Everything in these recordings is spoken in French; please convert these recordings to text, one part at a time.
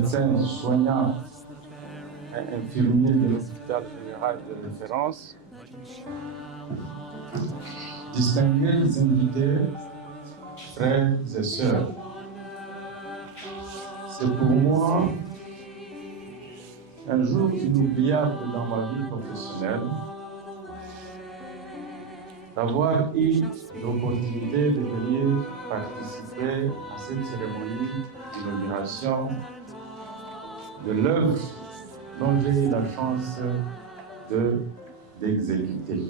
médecins soignants et infirmiers de l'hôpital général de référence, distingués invités, frères et sœurs, c'est pour moi un jour inoubliable dans ma vie professionnelle d'avoir eu l'opportunité de venir participer à cette cérémonie d'inauguration de l'œuvre dont j'ai eu la chance d'exécuter.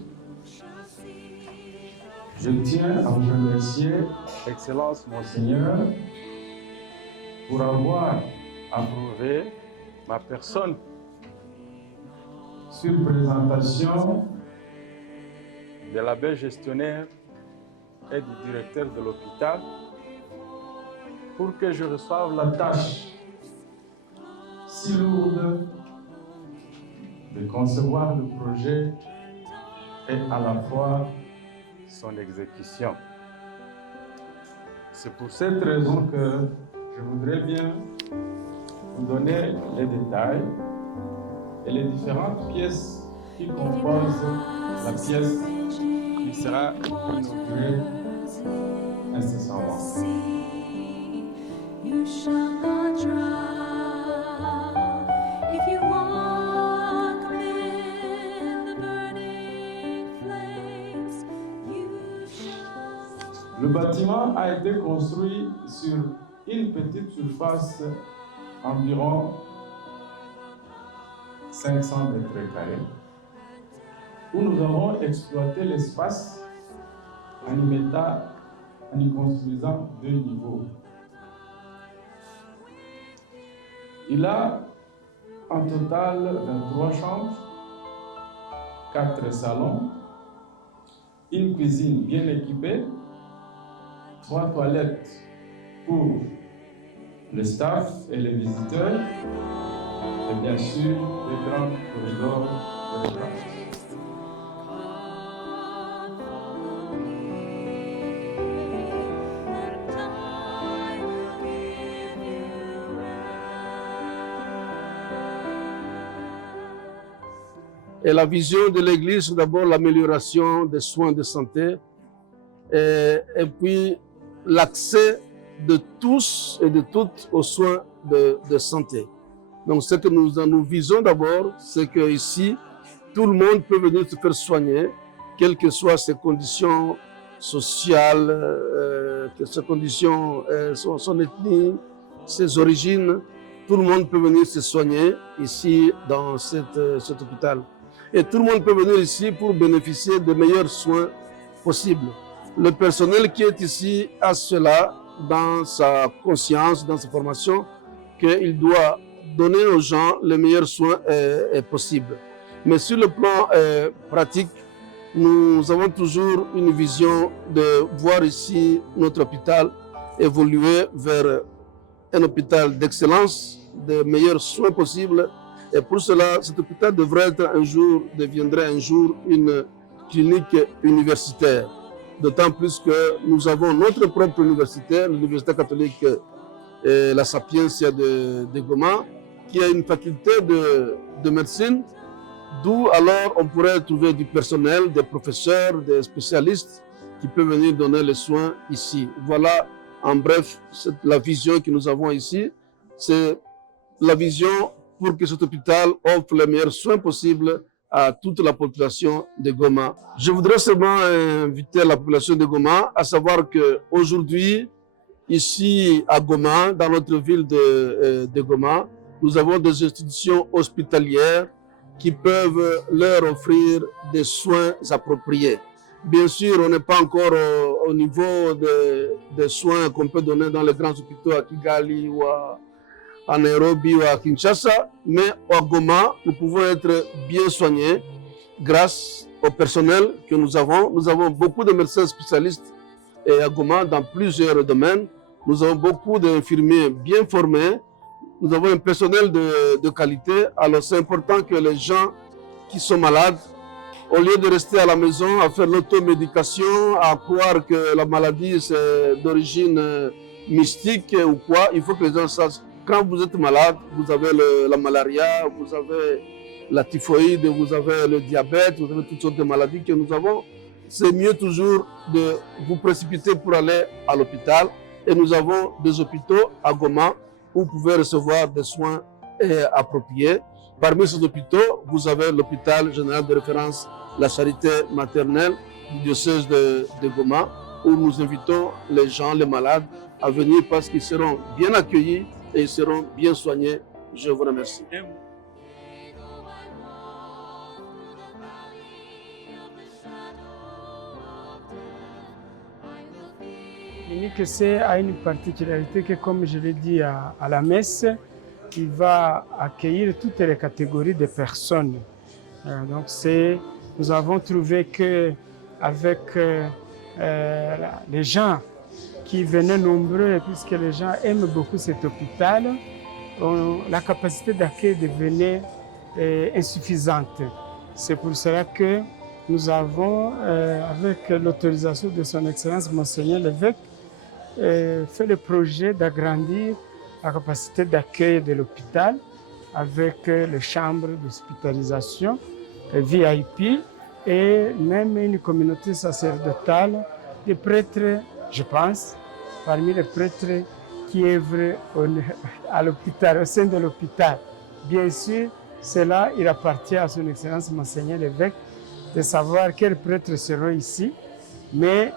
Je tiens à vous remercier, Excellence Monseigneur, pour avoir approuvé ma personne sur présentation de l'abbé gestionnaire et du directeur de l'hôpital pour que je reçoive la tâche si lourde de concevoir le projet et à la fois son exécution. C'est pour cette raison que je voudrais bien vous donner les détails et les différentes pièces qui composent la pièce qui sera inaugurée incessamment. Le bâtiment a été construit sur une petite surface environ 500 mètres carrés, où nous avons exploité l'espace en y construisant 2 niveaux. Il a en total 23 chambres, 4 salons, une cuisine bien équipée, 3 toilettes pour le staff et les visiteurs, et bien sûr, des grands corridors de classe. Et la vision de l'Église, c'est d'abord l'amélioration des soins de santé et puis l'accès de tous et de toutes aux soins de santé. Donc ce que nous visons d'abord, c'est qu'ici, tout le monde peut venir se faire soigner, quelles que soient ses conditions sociales, ses conditions, son ethnie, ses origines. Tout le monde peut venir se soigner ici dans cet hôpital. Et tout le monde peut venir ici pour bénéficier des meilleurs soins possibles. Le personnel qui est ici a cela dans sa conscience, dans sa formation, qu'il doit donner aux gens les meilleurs soins possibles. Mais sur le plan pratique, nous avons toujours une vision de voir ici notre hôpital évoluer vers un hôpital d'excellence, des meilleurs soins possibles. Et pour cela, cet hôpital deviendrait un jour une clinique universitaire. D'autant plus que nous avons notre propre université, l'Université catholique La Sapientia de Goma, qui a une faculté de médecine, d'où alors on pourrait trouver du personnel, des professeurs, des spécialistes qui peuvent venir donner les soins ici. Voilà en bref la vision que nous avons ici. C'est la vision pour que cet hôpital offre les meilleurs soins possibles à toute la population de Goma. Je voudrais seulement inviter la population de Goma à savoir qu'aujourd'hui, ici à Goma, dans notre ville de Goma, nous avons des institutions hospitalières qui peuvent leur offrir des soins appropriés. Bien sûr, on n'est pas encore au niveau des soins qu'on peut donner dans les grands hôpitaux à Kigali ou à Nairobi ou à Kinshasa, mais à Goma, nous pouvons être bien soignés grâce au personnel que nous avons. Nous avons beaucoup de médecins spécialistes à Goma dans plusieurs domaines. Nous avons beaucoup d'infirmiers bien formés. Nous avons un personnel de qualité. Alors c'est important que les gens qui sont malades, au lieu de rester à la maison à faire l'automédication, à croire que la maladie c'est d'origine mystique ou quoi, il faut que les gens sachent quand vous êtes malade, vous avez la malaria, vous avez la typhoïde, vous avez le diabète, vous avez toutes sortes de maladies que nous avons. C'est mieux toujours de vous précipiter pour aller à l'hôpital. Et nous avons des hôpitaux à Goma où vous pouvez recevoir des soins appropriés. Parmi ces hôpitaux, vous avez l'hôpital général de référence La Charité maternelle du diocèse de Goma, où nous invitons les gens, les malades, à venir parce qu'ils seront bien accueillis et ils seront bien soignés. Je vous remercie. L'UNICC a une particularité que, comme je l'ai dit à la messe, il va accueillir toutes les catégories de personnes. Donc nous avons trouvé qu'avec les gens qui venaient nombreux, et puisque les gens aiment beaucoup cet hôpital, la capacité d'accueil devenait insuffisante. C'est pour cela que nous avons, avec l'autorisation de son Excellence Monseigneur l'évêque, fait le projet d'agrandir la capacité d'accueil de l'hôpital avec les chambres d'hospitalisation VIP et même une communauté sacerdotale de prêtres, je pense, parmi les prêtres qui œuvrent à l'hôpital, au sein de l'hôpital. Bien sûr, cela, il appartient à son Excellence Monseigneur l'évêque de savoir quels prêtres seront ici, mais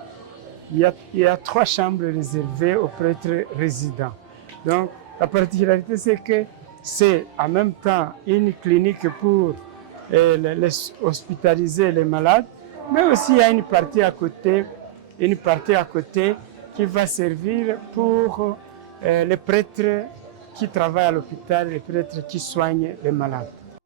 il y a 3 chambres réservées aux prêtres résidents. Donc, la particularité, c'est que c'est en même temps une clinique pour hospitaliser les malades, mais aussi il y a une partie à côté qui va servir pour les prêtres qui travaillent à l'hôpital, les prêtres qui soignent les malades.